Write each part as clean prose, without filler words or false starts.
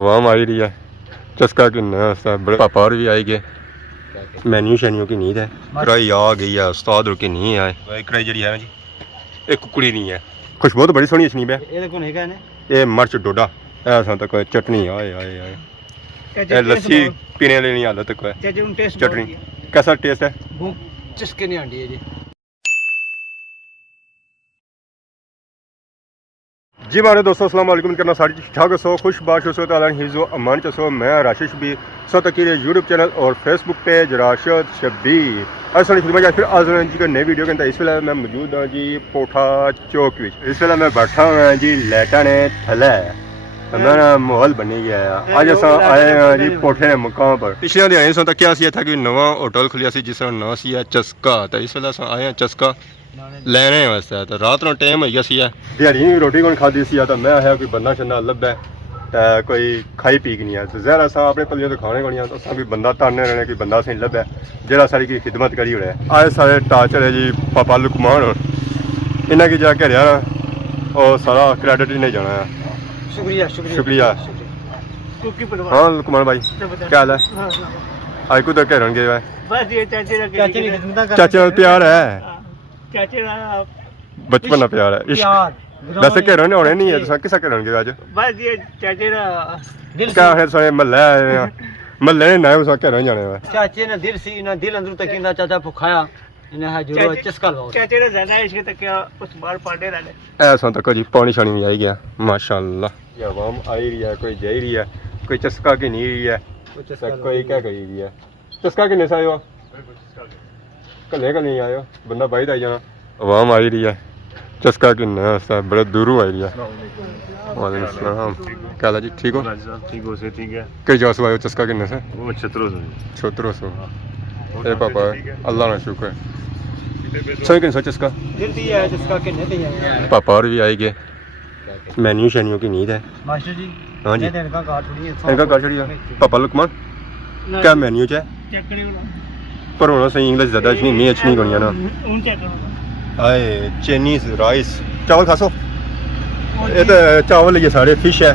आवाम आई रही है, चस्का की बड़े पापा और भी आएंगे। मेन्यू शैन्यू की नींद है, कढ़ाई आ गई है, उस्ताद रुके नहीं आए। कढ़ाई जी है जी, एक कुकड़ी नहीं है, खुशबू तो बड़ी सोहनी शनीब है। ये मिर्च डोडा ऐसा तक चटनी आए आए आए, लस्सी पीने वाली नहीं हालत तक चटनी। कैसा टेस्ट है? चस्के नहीं आंटी है जी। जी मारे दोस्तों अस्सलाम वालेकुम, करना सारी ठीक ठाक सो खुश बाश हो ताला हिज़ो अमान चसो। मैं राशिश भी सो तकीर यूट्यूब चैनल और फेसबुक पेज राशिद शब्बीर असली फिल्म फिर आज जी का नई वीडियो के अंदर। इस वेले मैं मौजूद हाँ जी पोठा चौक में। इस वेले मैं बैठा हुआ जी लाइटा ने थले मेरा माहौल बनी गया है। आज अस आए हैं जी पोठे ने मुकाम पर। पिछले दिन आए तक क्या था कि नवा होटल खुलिया जिस नाम से चस्का, तो इस वेले आए हैं चस्का लेने वास्ते। तो रात को टाइम हो गया दिहाड़ी रोटी कौन खाधी सी, तो मैं आया कोई बंदा शंदा लभे तो कोई खाई पी नहीं है। तो जहर अस अपने पल्लियों तो खाने को नहीं, तो कोई बंदा ताने रहने कोई बंदा सही लभे जो सारी की खिदमत करी हो। आए सारे टाचर है जी पापा लुकमान, इन्हें की जगह घरिया ना और सारा क्रेडिट इन्हें जाना है। शुक्रिया शुक्रिया। हाँ लुकमान भाई क्या हाल है? आज को तो घर गए चाचे प्यार है, बचपन का प्यार है। वैसे घर होने नहीं है तो किसा घर गए आज? बस ये चाचे ना दिल क्या है सारे महल्ले आए हैं, महल्ले ने नाम सा घर जाने हुआ। चाचे ना दिल सी ना दिल अंदर तक इंदा चाचा भुखाया इन्हें है जो चस्का लो चाचे ना ज्यादा इश्क तक क्या उस बार पांडे रहने ऐसा तक जी पानी शानी भी आई गया माशाल्लाह। ये आवाम आई रही है, कोई जा रही है, कोई चस्का की नहीं रही है, कोई क्या करी रही है। चस्का किन्ने से आयो? कल नहीं आयो, बंदा बाहर आई जाना। आवाम आई रही है, चस्का किन्ने बड़े दूरों आई रही है। वालेकुम सलाम, क्या हाल है जी? ठीक हो? ठीक हो से ठीक है। कई जगह से आयो चस्का किन्ने से? वो 1700। ए पापा अल्लाह ना शुक्र सही किन चस्का दिल दी है चस्का के नहीं है। पापा और भी आएंगे। मेन्यू शैन्यू की नींद है मास्टर जी। हाँ जी इनका काट छोड़िए, इनका काट छोड़िए। पापा लुकमान क्या मेन्यू है? चेक करिए पर होना सही इंग्लिश ज़्यादा अच्छी नहीं अच्छी नहीं करनी ना। उन चेक करो आए चाइनीज राइस चावल खासो, ये तो चावल ये सारे फिश है।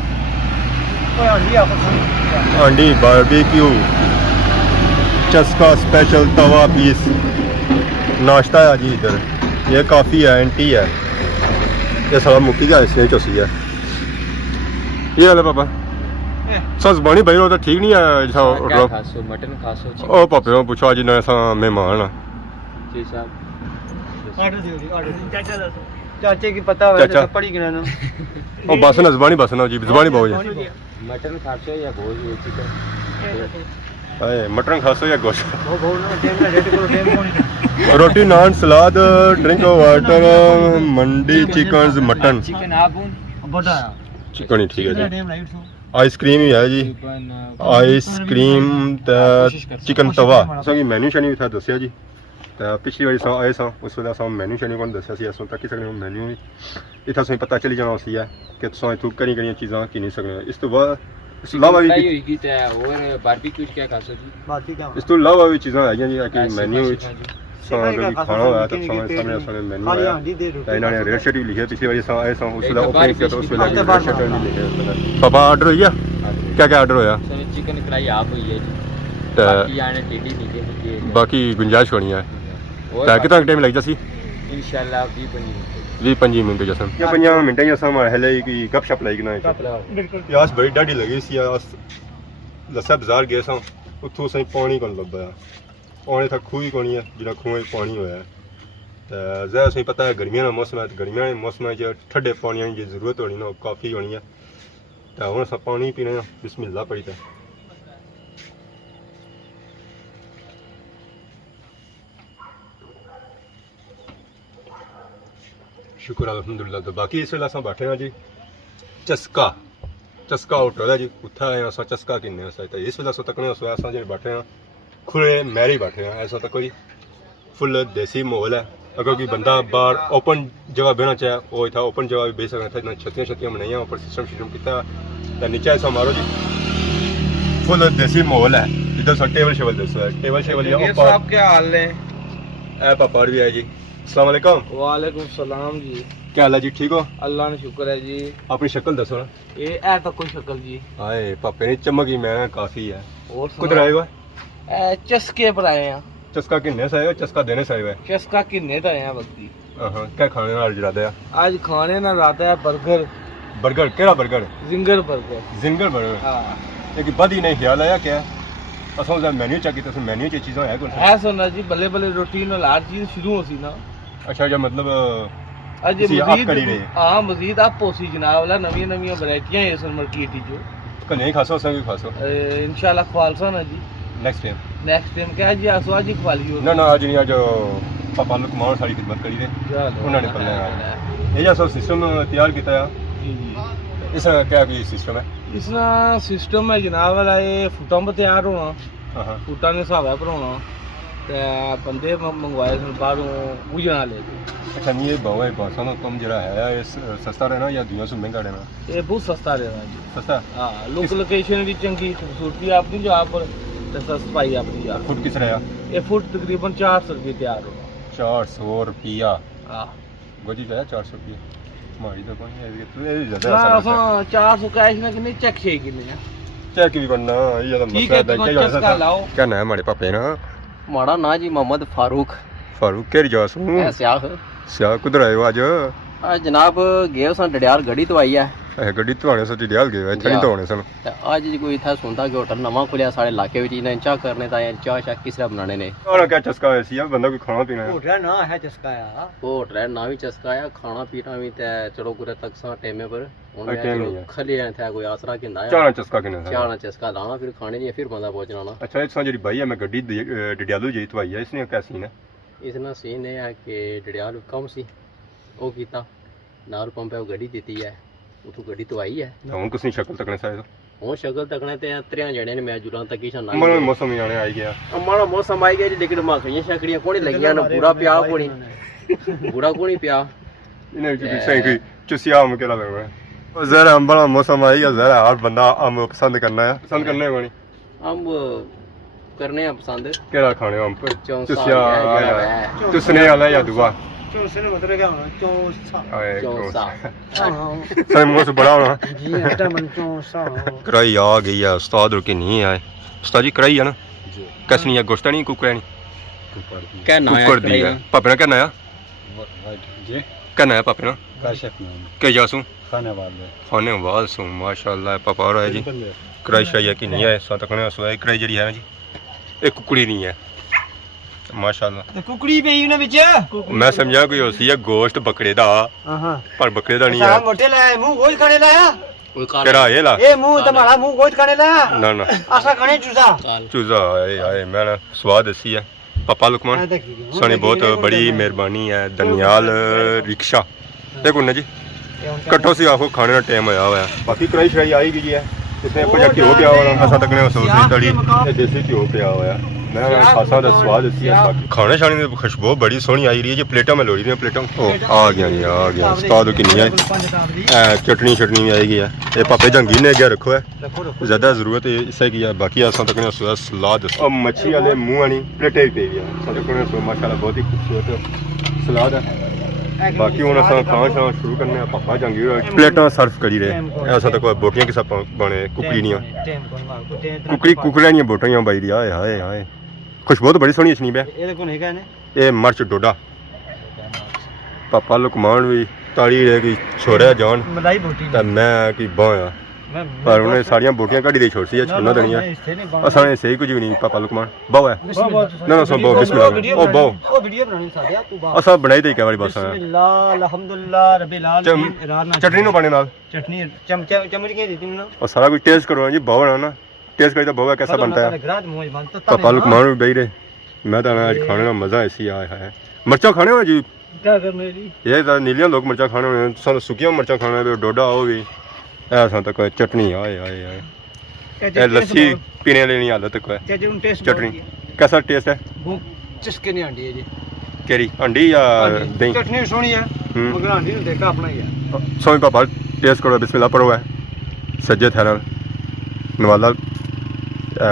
कोई अंडी आपको अंडी बारबेक्यू चस्का स्पेशल तवा पीस नाश्ता है जी इधर। ये काफ़ी है एंटी है, ये सारा मुक्की का इसलिए चौसी है। ये वाले पापा सस बनी भाई तो ठीक नहीं है जैसा खासो मटन खासो ओ पापे को पूछो आज ना ऐसा मेहमान जी साहब ऑर्डर दियो चाचा दसो चाचे की पता है चाचा पड़ी गिना ना ओ बस ना ज़बानी बस ना जी ज़बानी बहुत है। मटन खासो या भोज या चिकन? अरे मटन खासो या गोश्त? वो भोज ना टाइम ना रेट करो टाइम कोनी रोटी नान सलाद ड्रिंक वाटर मंडी चिकन मटन चिकन आबून बड़ा चिकन ही ठीक है जी। टाइम राइट सो आइसक्रीम ही है जी, आइसक्रीम चिकन तवा सो मेन्यू शैन्यू भी था दसिया जी। तो पिछली बारी सौ आए सौ उस वेले अस मेन्यू शैन्यू को दसिया सी असों तक सकने मेन्यू इतना सही पता चली जाना सी है कि तुम इतों करी करी चीज़ां की नहीं सकने। इस तो बाद इस अलावा भी और बारबेक्यू क्या खासो जी बारबेक्यू इस तो अलावा भी चीज़ां है जी कि मेन्यू खाना होया तो सामने सामने मेन्यू आया तो इन्होंने रेट शेट भी लिखे। पिछली बारी सौ आए सौ उस वेले ओपनिंग किया तो उस वेले रेट शेट नहीं लिखे। पापा ऑर्डर हो गया? क्या क्या ऑर्डर होया? चिकन कढ़ाई आप हुई है जी, तो बाकी आने टेडी नहीं है, बाकी गुंजाइश होनी है। तो कितना टाइम लग जासी? इंशाल्लाह 20-25 मिनट जैसा या 50 मिनट या सम हले की गपशप लाइक ना यास बड़ी डाडी लगी सी यास लसा बाजार गए सा उथों सही पानी कोन लब्बा पानी था खूह कोनी है जिना खूह में पानी होया तो ज़्यादा सही पता है गर्मियां का मौसम है। गर्मियां के मौसम में ठंडे पानी की जरूरत होनी ना काफ़ी होनी है। तो हम सब पानी पीने बिस्मिल्लाह पड़ी था। शुक्र अल्हम्दुलिल्लाह। तो बाकी इस वेले अस बैठे हैं जी चस्का होटल है जी, उत्थे आए अस चस्का किन्ने तो इस वेले अस तकने अस जो बैठे हैं खुले मैरी बैठे हैं। ऐसा तो कोई फुल देसी माहौल है। अगर कोई बंदा बाहर ओपन जगह बहना चाहे वो इतना ओपन जगह भी बह सकता है। छत्तियाँ छत्तियाँ बनाई ऊपर सिस्टम किया नीचे ऐसा मारो जी फुल देसी माहौल है। इधर टेबल शेबल दसो टेबल शेबल क्या हाल है? पापा भी आए जी अस्सलाम वालेकुम। वालेकुम सलाम जी। क्या हाल है जी, ठीक हो? अल्लाह ने शुक्र है जी। अपनी शक्ल दसो ना। ये है तो कोई शक्ल जी। हाय पापे ने चमक ही मैं काफी है। और कुधर आए हो? चस्के पर आए हैं। चस्का किन्ने से आए हो, चस्का देने से आए हो? चस्का किन्ने तो आए हैं बल्कि। हां, क्या खाने नाल इरादा है? आज खाने ना रात है बर्गर। बर्गर? केड़ा burger? Ginger burger. Ginger burger? हां। एक बदी नहीं ख्याल आया क्या? असो दा मेन्यू चेक कीता, मेन्यू च चीज़ां है कोई? है सुना जी, बल्ले बल्ले रूटीन और हर चीज शुरू हो सी ना। अच्छा या मतलब अज ਤੁਸੀਂ ਆਪ मजीद ਕਰੀ ਰਹੇ? हां मजीद आप पोसी जनाब वाला नवी नवी वैरायटियां इस मार्केट जो कने खासो संग खासो इंशाल्लाह ख्वालसा ना जी। Next time. नेक्स्ट टाइम क्या जी आसो आज ही ख्वाली हो ना ना आज नहीं, आज पापा लोग कमाल सारी खिदमत करी दे उन्होंने पल्ले आया ये जो सिस्टम तैयार किया है जी जी। इस क्या भी सिस्टम है? इसना सिस्टम है जनाब वाला ये फुटां पर तैयार होना, हाँ फुटां ने हिसाब पर होना ते बंदे मंगवाए सन बाहरों उजना ले के। अच्छा नहीं ये बावा बासा ना कम जरा है ये सस्ता रहना या दुनिया से महंगा रहना? ये बहुत सस्ता रहना जी। सस्ता? हाँ लुक लोकेशन भी चंगी, खूबसूरती अपनी जो आप ते सस्ताई अपनी यार। फुट किस रहा? ये फुट तकरीबन 400 रुपये तैयार होना। 400 रुपया? हाँ गोजी जाया 400 रुपया हमारी तो कोई है तू ये ना ज्यादा असां 400 कैश ना किन्ने चेक छे किन्ने है। चेक भी करना ये तो ठीक है, मसला तुम चस्का लाओ। क्या नाम है हमारे पापे ना? माड़ा ना जी मोहम्मद फारूक फारूक केरी जासू है स्याह। सिया कुधर आए हो आज? जनाब गए सन डडियाल गड्डी तो आई है ए गड्डी धोने से डियाल गए इत्थे नहीं धोने सन। ते अज जी कोई इत्थै सुनता कि होटल नवा खुलिया साढ़े इलाके विच इन्हें चाह करने ताईं चाह शाह किस तरह बनाने ने। और क्या चस्का है सिया बंदा कोई खाना पीना है? होटल ना है चस्काया। होटल है ना भी चस्काया, खाना पीना भी ते चलो गुरे तक सा टाइमे पर टाइम नहीं है। खली थे कोई आसरा किंदा है चाना चस्का किने था? चाहना चस्का लाना फिर खाने नहीं फिर बंदा पहुंचना ना। अच्छा इस जी भाई है मैं गड्डी डिडियालू जी तो आई है इसने क्या सीन है? इसना सीन ये है कि डडियाल कम सी ओ कीता नाल पंप है गड्डी दी है उतो गड्डी तो आई है ਹੁਣ ਕਿਸਨੀ ਸ਼ਕਲ ਤੱਕਣੇ ਸਾਇਦ ਹੁਣ ਸ਼ਕਲ ਤੱਕਣੇ ਤੇ ਤਰਿਆਂ ਜਣੇ ਨੇ ਮੈਂ ਜੁਲਾਂ ਤੱਕ ਹੀ ਛਾਣਾ ਮਨ ਮੌਸਮ ਜਾਣੇ ਆਈ ਗਿਆ ਮਾੜਾ ਮੌਸਮ ਆਈ ਗਿਆ ਜੀ ਲੇਕਿਨ ਮਾਖੜੀਆਂ ਸ਼ਕੜੀਆਂ ਕੋਣੀ ਲੱਗੀਆਂ ਨਾ ਪੂਰਾ ਪਿਆ ਕੋਣੀ ਪੂਰਾ ਕੋਣੀ ਪਿਆ ਇਹਨੇ ਵੀ ਸਹੀ ਕੋਈ ਚੁਸਿਆ ਆਮ ਕਿਹੜਾ ਲੱਗਦਾ ਜ਼ਰਾ ਬੜਾ ਮੌਸਮ ਆਈ ਗਿਆ ਜ਼ਰਾ ਹਰ ਬੰਦਾ ਆਮ ਪਸੰਦ ਕਰਨਾ ਹੈ ਪਸੰਦ ਕਰਨੇ ਵਾਲੀ ਅੰਬ ਕਰਨੇ ਆ ਪਸੰਦ ਕਿਹੜਾ ਖਾਣੇ ਆਮ ਚੌਂਸਾ ਚੁਸਿਆ ਆਇਆ ਚੁਸਨੇ ਵਾਲਾ ਜਾਂ ਦੁਆ चौसे ने मतलब क्या होना चौसा। ਆਏ ਚੌਂਸਾ ਸਹੀ ਮੌਸਮ बड़ा होना जी हटा मन चौसा। कढ़ाई आ गई है उस्ताद रुके नहीं आए उस्ताद जी कढ़ाई है ना कसनी है गोश्त नहीं कुकर नहीं कहना कुकर दी है पापे ना कहना है जी कहना है पापे ना काशिफ नाम के जासू खाने वाले खाने वाल सू माशाल्लाह पापा और है जी कढ़ाई शाही है कि नहीं है साथ कने सो कढ़ाई जड़ी है ना जी एक कुकड़ी नहीं है माशाल्लाह ते कुकड़ी पे ही ना विच मैं समझा कोई होसी है गोश्त बकरे दा हां पर बकरे दा नहीं सारा है मोटे लाया मुंह गोश्त खाने लाया केड़ा ये ला ए मुंह तुम्हारा मुंह गोश्त खाने लाया ना ना आसा खाने चूसा चूजा आए आए मैंने स्वाद दसी है पापा लुकमान सोनी बहुत बड़ी मेहरबानी है धनियाल रिक्शा देखो ना जी कट्ठो सी आखो खाने का टाइम आया हुआ है बाकी कढ़ाई शराई आई गई है इसने पर घ्यो पिया हुआ असा तक ने सोस तड़ी ते देसी घ्यो पिया हुआ है मैं खासा दा स्वाद दसी है खाने शाने दी खुशबू बड़ी सोहनी आई रही है जी प्लेटा में लोड़ी दी प्लेटा ओ आ गया जी आ गया उस्ताद किन्नी है चटनी चटनी भी आएगी है ये पापे जंगी ने क्या रखो है ज्यादा जरूरत है इसे की है बाकी असा तक ने सलाद और मच्छी वाले मुंह वाली प्लेटे भी पे है असा तक ने माशाल्लाह बहुत ही खूबसूरत सलाद है बाकी हूँ अस खाना शाना शुरू करने पापा जंगीर प्लेटा सर्व करी रहे ऐसा तो कोई बोटियां किस बने कुकड़ी नहीं कुकड़ी कुकड़ियां नहीं बोटियां बाई दी हाय हाय हाय खुशबू तो बड़ी सोहनी अच्छी पे ये मर्च डोडा पापा लुकमान भी ताली रहे कि छोड़िया जान मैं कि बां पर उन्हें सारिया बोटियां कड़ी दे छोड़ सी छोड़ना देनी है असा ने सही कुछ भी नहीं पापा लुकमान बहु है ना ना सो बहु बिस्मिल्लाह ओ बहु वीडियो बनानी सादिया तू बा असा बनाई दे क्या वाली बस बिस्मिल्लाह अल्हम्दुलिल्लाह रब्बिल आलमीन चटनी नो पाने नाल चटनी चमच के दी ना और सारा कुछ टेस्ट करो जी बहु ना टेस्ट करी तो बहु कैसा बनता है पापा लुकमान भी बही रहे मैं तो आज खाने का मजा ऐसी आया है मिर्चा खाने हो जी क्या करने जी ये तो नीलियां लोग मिर्चा खाने हो सुखियां मिर्चा खाने डोडा हो गई ऐसा तक चटनी आए आए आए लस्सी पीने वाली नहीं हालत तक चटनी कैसा टेस्ट है चस्के नहीं आंडी है जी केरी अंडी या दही चटनी सोनी है मगर आंडी ने देखा अपना ही है सोई पापा टेस्ट करो बिस्मिल्लाह पढ़ो है सज्जे थे नवाला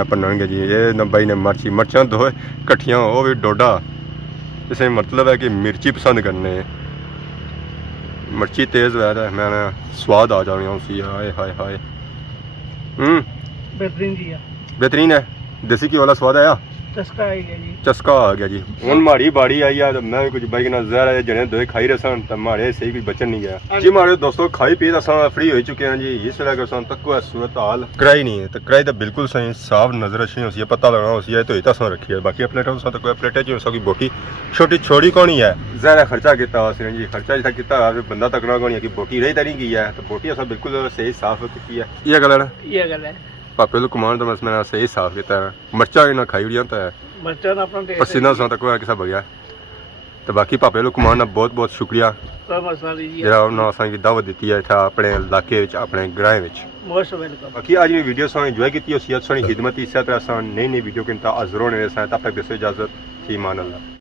पन्नगे जी ये भाई ने मर्ची मर्चा दो कट्ठियां वो भी डोडा इसे मतलब है कि मिर्ची पसंद करने मिर्ची तेज़ वैर है मैंने स्वाद आ जाने उसी हाय हाय हाय बेहतरीन जी बेहतरीन है देसी घी वाला स्वाद आया चस्का आई गया जी चस्का आ गया जी हूँ माड़ी बाड़ी आई है तो मैं भी कुछ बाइक ना जहर जने दो खाई रहे सन तो माड़े सही भी बचन नहीं गया जी माड़े दोस्तों खाई पी अस फ्री हो चुके हैं जी इस वेले अगर तक कोई सूरत हाल कढ़ाई नहीं है तो कढ़ाई तो बिल्कुल सही साफ नजर अच्छी होती है पता लगना होती है तो ही तो रखी है बाकी प्लेटा तो कोई प्लेटा जी उसकी बोटी छोटी छोड़ी कौन है ज़्यादा खर्चा किया उसने जी खर्चा जितना किया बंदा तकना कौन है कि बोटी रही तो नहीं की है तो बोटी अस बिल्कुल सही साफ की है ये गल है ये गल है पापे कमान तो बस मैंने सही साफ किया मिर्चा भी ना खाई उड़िया तो बच्चा ना अपना पसीना उस तक किसा बगया तो बाकी पापे कमान का बहुत बहुत शुक्रिया जरा उन्होंने असांगी दावत दी है इतना अपने इलाके अपने ग्रां मोस्ट वेलकम बाकी आज की वीडियो असां इंजॉय की सोनी खिदमत इस तरह असां नई नई वीडियो के इंतजार जरूर ने तब तक दसो इजाजत फी मान अल्लाह।